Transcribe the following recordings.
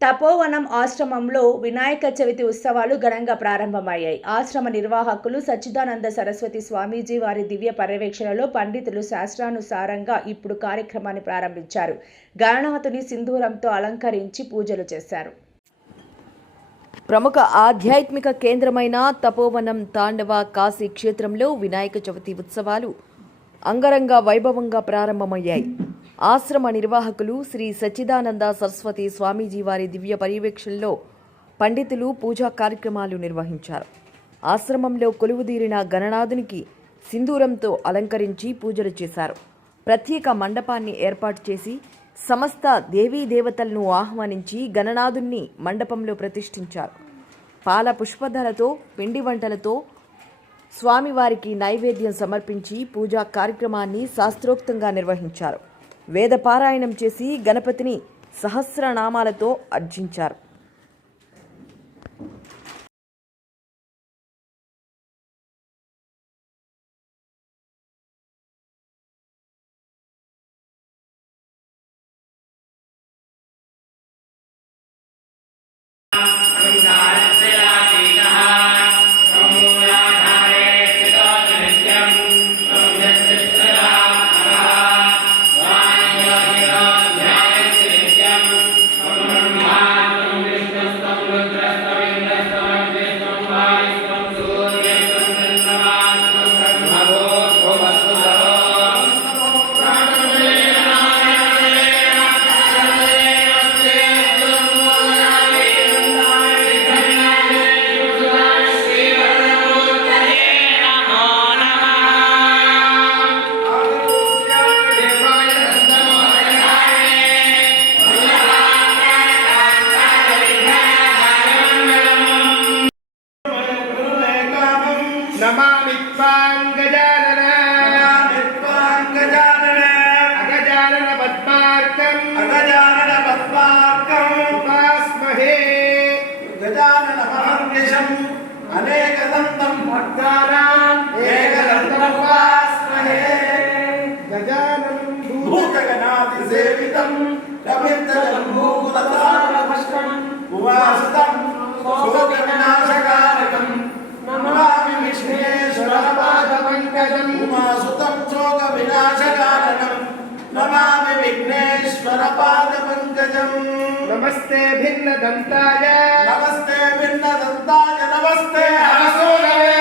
తపోవనం ఆశ్రమంలో వినాయక చవితి ఉత్సవాలు ఘనంగా ప్రారంభమయ్యాయి. ఆశ్రమ నిర్వాహకులు సచ్చిదానంద సరస్వతి స్వామీజీ వారి దివ్య పర్యవేక్షణలో పండితులు శాస్త్రానుసారంగా ఇప్పుడు కార్యక్రమాన్ని ప్రారంభించారు. గణనాథుని సింధూరంతో అలంకరించి పూజలు చేశారు. ప్రముఖ ఆధ్యాత్మిక కేంద్రమైన తపోవనం తాండవ కాశీ క్షేత్రంలో వినాయక చవితి ఉత్సవాలు అంగరంగ వైభవంగా ప్రారంభమయ్యాయి. ఆశ్రమ నిర్వాహకులు శ్రీ సచ్చిదానంద సరస్వతి స్వామీజీ వారి దివ్య పర్యవేక్షణలో పండితులు పూజా కార్యక్రమాలు నిర్వహించారు. ఆశ్రమంలో కొలువుదీరిన గణనాథునికి సింధూరంతో అలంకరించి పూజలు చేశారు. ప్రత్యేక మండపాన్ని ఏర్పాటు చేసి సమస్త దేవీ దేవతలను ఆహ్వానించి గణనాథుణ్ణి మండపంలో ప్రతిష్ఠించారు. పాల పుష్పధరతో పిండి వంటలతో స్వామివారికి నైవేద్యం సమర్పించి పూజా కార్యక్రమాన్ని శాస్త్రోక్తంగా నిర్వహించారు. వేద పారాయణం చేసి గణపతిని సహస్రనామాలతో అర్జించారు భక్తానాం ఏకదంతం ఉపాస్మహే గజాననం భూతగణాదిసేవితం రవింద్రజంబూలతారమష్టం ఉవాసితం శోకవినాశకారకం. నమామి విఘ్నేశ్వరపాదపంకజం ఉమాసుతం శోకవినాశకారణం. నమామి విఘ్నేశ్వరపాదపంకజం నమస్తే భిన్న దంతాయ నమస్తే భిన్నదంతాయ. నమస్తే ఆసోనవే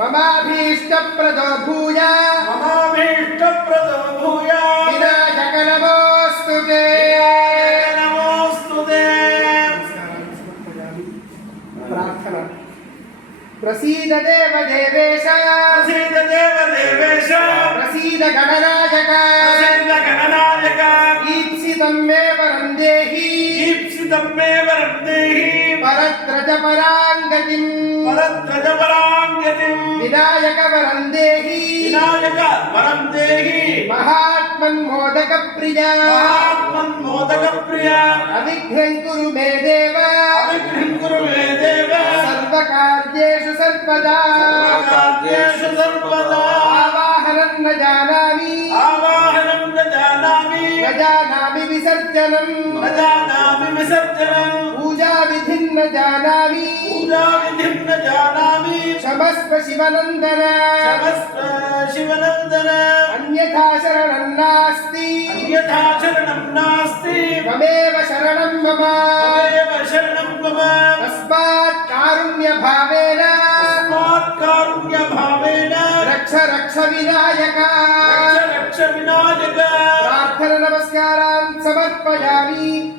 మమాభీష్ట ప్రదో భూయ మమాభీష్టప్రదో భూయా వినాయక నమోస్తుతే నమోస్తుతే ప్రార్థన ప్రసీద దేవ దేవేశ ప్రసీద దేవ దేవేశ ప్రసీద గణనాయక ప్రసీద గణనాయక ఈప్సితం మే వరం వరం దేహి పరత్రజ పరాంగతిం పరత్రజ పరాంగతిం వినాయక వరం దేహి వినాయక వరం దేహి మహాత్మన్ మోదక ప్రియ మహాత్మన్ మోదక ప్రియ అవిఘ్నం కురు మే దేవ. అవిఘ్నం కురు మే దేవ. సర్వకార్యేషు సర్వదా. సర్వకార్యేషు సర్వదా. ఆవాహనం న జానామి. ఆవాహనం న न जानामि विसर्जनम्। न जानामि विसर्जनम्। पूजा विधिं न जानामि पूजा विधिं न जानामि क्षमस्व शिवनन्दन। क्षमस्व शिवनन्दन। अन्यथा शरणं नास्ति। अन्यथा शरणं नास्ति। शरणं मम। त्वमेव शरणं मम। तस्मात् कारुण्यभावेन నమస్కారాన్ సమర్పయామి.